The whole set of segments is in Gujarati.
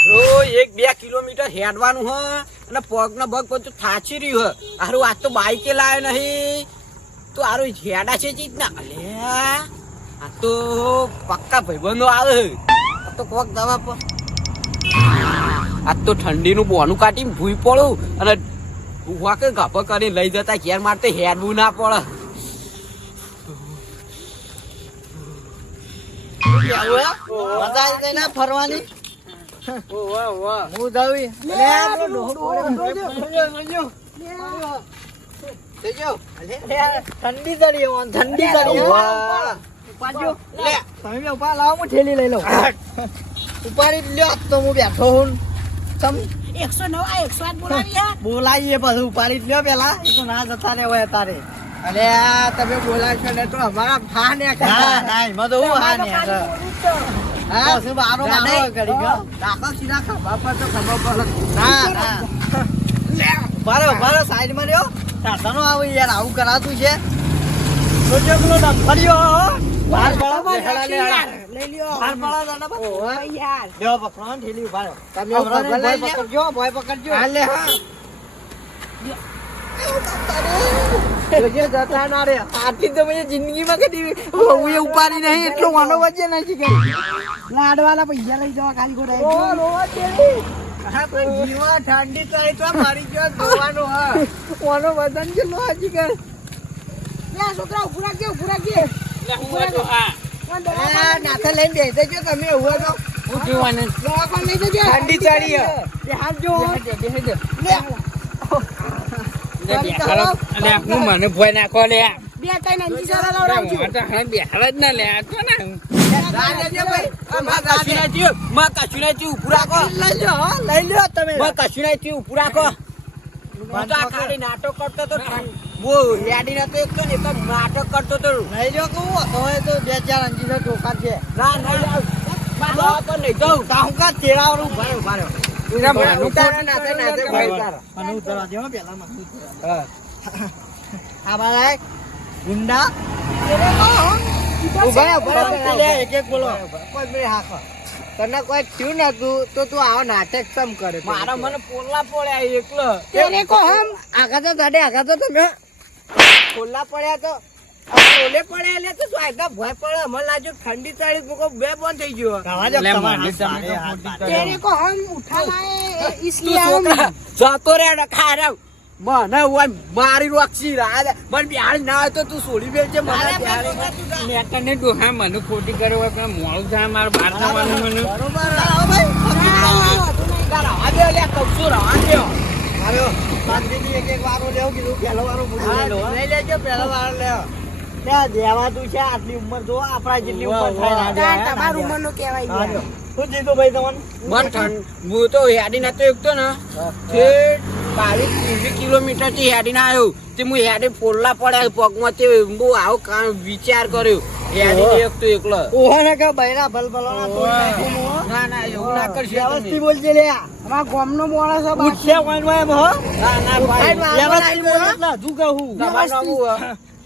1-2 કિલોમીટર હેડવાનું હ અને પગના પગ બધું થાચી રહ્યું હ. હારું આજ તો બાઈકે લાવ્યો નહીં તો હારું હેડા છે ચીજ ના. અલ્યા આ તો પક્કા ભાઈબંધો આવે. આ તો કોક દવા પર આજ તો ઠંડીનું બોનું કાઢીને ભૂઈ પડું અને ઉભા કે ગાભા કરીને લઈ જતા ઘેર મારતે હેડવું ના પડે. મજા આવી ગઈ ને ફરવાની. હું જાવી ઠંડી ચડી ઠંડી ચડી તમે ઉભા લાવો હું ઠેલી લઈ લઉં. ઉપાડી લ્યો તો હું બેઠો હું. 109 બોલાવીએ પછી ઉપાડી લ્યો પેલા એ તો ના જતા રે હોય તારે. અરે તમે બોલાવશો ને તો અમારા ફા ને ના એમાં તો હું હા ને હા શું બારો મારો કરી ગયો. રાખો સીધા ખભા પર તો ખબર પડે. ના ના બરો સાઈડ માં રહ્યો. સાધનો આવે યાર આવું કરાતું છે. જોજો પેલો ડફળિયો બાર બળા લઈ લ્યો બાર બળા દાડા બસ. યાર લ્યો પકડો ને ઠેલી ઉભા રહો. તમે ભોય લઈ લે. પકડજો ભોય પકડજો. હાલે હા જોજો જતા ના રે. આટલી તો મેં જિંદગીમાં કદી હું ઉપાડી નહીં એટલો વાનો વજે નથી કરી. લાડવાના પૈસા લઈ જવા ખાલી ઓ ખોટા લોવા તેરી. હા તો જીવા ઠંડી તો તો મારી ગયો જોવાનો હા. વાનો વજન કેટલો હજી કર. છોકરા ઉભું રાખજે નાથે લઈને બેસી જજો તમે ઉભો તો. હું જોવાનું દવાખાને લઈ જજે. ઠંડી ચડી હે. બે હાથ જો અલે હું મને ભોય નાખો લે. 2-3 અંજી સારા લાવડાવજો. બેહાર જ ના લે આ તો ના માં કશું નહીં ઉભું રાખો. લઈ લો હા લઈ લો તમે. માં કશું નહીં ઉભું રાખો. હું તો આ ખાલી નાટક કરતો તો બો યાડી નતો એક તો ને તો નાટક કરતો તો. લઈ લો કહું હવે તો 2-4 અંજીનો ટોકા છે. ના નહીં આવ માં દવા પર નહીં દઉં. કાહું કા તેરાવરું ભાઈ ભાઈ. એના મને ઉતારે નાતે નાતે ભાઈ તારા. મને ઉતરવા દે હો પેલા મને ઉતરવા. હા આ ભાઈ ગુંડા ઉભા લે એક એક બોલો. કોઈ મે હાકો તને કોઈ થયું નતું તો તું આવો નાટક સમ કરે. મારા મને પોલા પડ્યા એકલો. તેરે કો હમ આગા તો દાડે આગા તો તમે પોલા પડ્યા તો પોલે પડ્યા એટલે તો તું આગા ભય પડે. મને લાગ્યું ઠંડી ચાળી મૂકો બે બંધ થઈ ગયો. तेरे को हम उठाना है इसलिए તું हम છોકરા જતો રે ડખા રે. મને હોય મારી રોક્ષી રાજ મને બિહારી ના હોય તો તું છોડી બેસજે. મને ને ડોહા મને ખોટી કરે હોય પણ મોડું થાય મારે બહાર જવાનું મને બરોબર આવો ભાઈ. આજે લે કપસુ રવા દો. મારો શાંતિથી એક એક વારો લેવું કીધું પહેલો વારો પૂરી લઈ લો. લઈ લેજો પેલો વાર લે. ત્યાં દેવાતું છે આટલી ઉંમર જો આપણા જેટલી ઉંમર થાય ના તમારું મનનું કહેવાય હા ગયા. શું જીતો ભાઈ તમને મન ઠંડ હું તો હેડી નતો એકતો ને તે 22-23 કિલોમીટર થી હેડી ના આવ્યો. તે હું હેડી પોડલા પડ્યા પગમાં તે બહુ આવો કામ વિચાર કર્યો. હેડી એકતો એકલો. ઓહો ને કે બૈરા ભલભલોના તોડ નાખું હું હો. ના ના એવું ના કરશે વ્યવસ્થિત બોલજે લે. અમારા ગામનો માણસ છે ઉઠશે કોઈનો એમ હો. ના ના ભાઈ વ્યવસ્થિત બોલ એટલે હજુ કહું. તમારું નામ હું?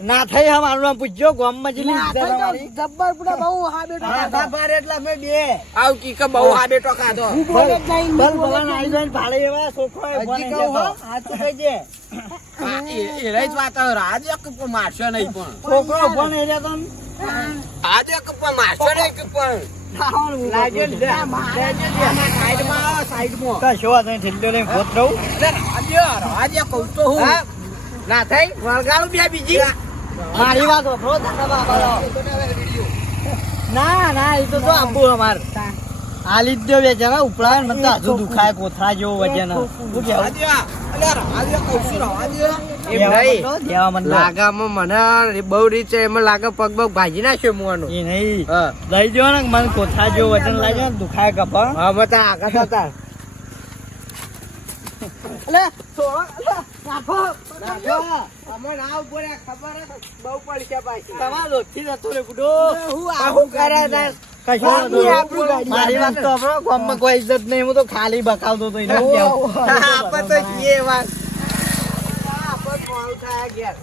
ના થઈ હમ આનું નામ પૂછજો ગામમાં જેટલી ના, ઇજ્જત તો અમારી. જબ્બર પૂરા બહુ હા બેટો હા, બાપા રે એટલે અમે બે આવ કી કે બહુ હા બેટો ખાધો. હું બોલે જ નહીં, હું ભલ બોલે જ ભલાના નહીં. આઈ જોઈને ભાડે એવા છોકરો એ હજી ભણે કહું છે હો. તો. સાચું કહેજે. એ રહી જ વાત હવે આજે એક પણ મારશો નહીં પણ છોકરો ભણે એટલે તમ આજે એક પણ મારશો નહીં કે પણ લાગે ને સાઈડમાં આવો સાઈડમાં. કશો વાત નહીં ઠેલ્લો લઈને ગોત રહું. આજે કહું તો હું હા? ના થઈ વળગાડું બે બીજી. મારી વાત વાપરો તારા બાપાનો. ના ના એ તો આબુ અમાર હાલી જ દો બે જણા ઉપડા ને મને તો હજુ દુખાય કોથળા જેવો વજન શું કહેવું? આજે આજે કહું છું આજે એમ દેવા નહીં મંડો, દેવા મંડો. લાગામાં મને બહુ રીત છે એમાં લાગે પગ બગ ભાજી નાખ્યો મુવાનું. એ નહીં હા લઈ દો ને મને કોથળા જેવો વજન લાગ્યો ને દુખાય કપા. હા બતા આગળ હતા અલે, છોડો, અલે, રાખો. અમે ના ઉપર ખબર બહુ પડશે પાછી. તમારા લોટથી જતો રે બુડો. હું આવું કરે છે. કશો વાંધો નહીં. આપણું ગાડી. મારી વાત તો આપણો ગામમાં કોઈ ઇજ્જત નહીં હું તો ખાલી બકાવતો તો એને કેવું. આપણે તો જે વાત આપણે મોડું થાય ગયા.